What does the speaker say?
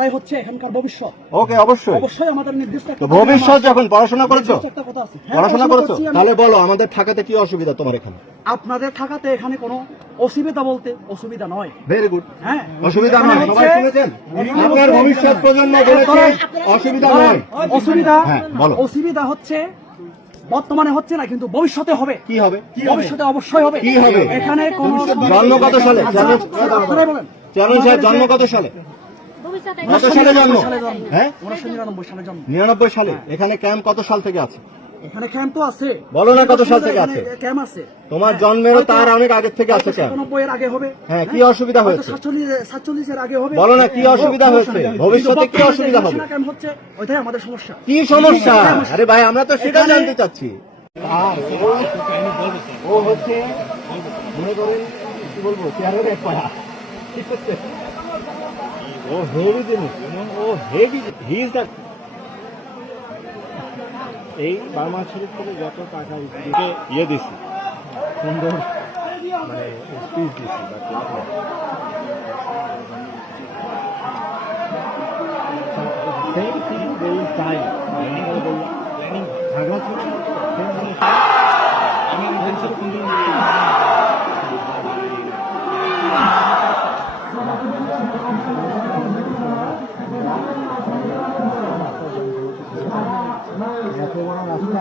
তারাই হচ্ছে এখানকার ভবিষ্যৎ। ওকে, অবশ্যই অবশ্যই আমাদের নির্দিষ্ট তো ভবিষ্যৎ যখন পড়াশোনা করেছো, একটা কথা আছে। হ্যাঁ, পড়াশোনা করেছো, করছি আমি। তাহলে বলো আমাদের থাকাতে কি অসুবিধা তোমার এখানে? আপনাদের থাকাতে এখানে কোনো অসুবিধা বলতে অসুবিধা নয়। Very good. হ্যাঁ, অসুবিধা নয়, এখানে সবাই হচ্ছে- শুনেছেন? আপনার ভবিষ্যৎ প্রজন্ম বলেছে অসুবিধা নয়। অসুবিধা হ্যাঁ, বলো। অসুবিধা হচ্ছে বর্তমানে হচ্ছে না, কিন্তু ভবিষ্যতে হবে। কি হবে? ভবিষ্যতে অবশ্যই হবে। কি হবে? এখানে কোনো জন্ম কত সালে? আপনারা বলেন। চেয়ারম্যান সাহেব জন্ম কত সালে? কত সালে জন্ম? হ্যাঁ, 1999 সালে জন্ম। 99 সালে। এখানে ক্যাম্প কত সাল থেকে আছে? এখানে ক্যাম্প তো আছে। বলো না কত সাল থেকে আছে? ক্যাম্প আছে। তোমার জন্মেরও তার অনেক আগে থেকে আছে ক্যাম্প। 97 এর আগে হবে। হ্যাঁ, কি অসুবিধা হয়েছে? 47 এর আগে হবে। বলো না কি অসুবিধা হয়েছে? ভবিষ্যতে কি অসুবিধা হবে? ক্যাম্প হচ্ছে, ওইটাই আমাদের সমস্যা। কি সমস্যা? আরে ভাই, আমরা তো সেটা জানতে চাচ্ছি। ও হচ্ছে মনে করেন কি বলবো, চেয়ারের এক পায়া। ও হেভি জিনিস, ও হেভি, হি ইজ দ্য। এই বার্মা শরীফ থেকে যত টাকা ইয়ে দিছি, সুন্দর মানে স্পিচ দিছি, বাট লাভ নেই। Same thing they will time. ঝগড়া ছিল, same জিনিস। এত বড় রাস্তা,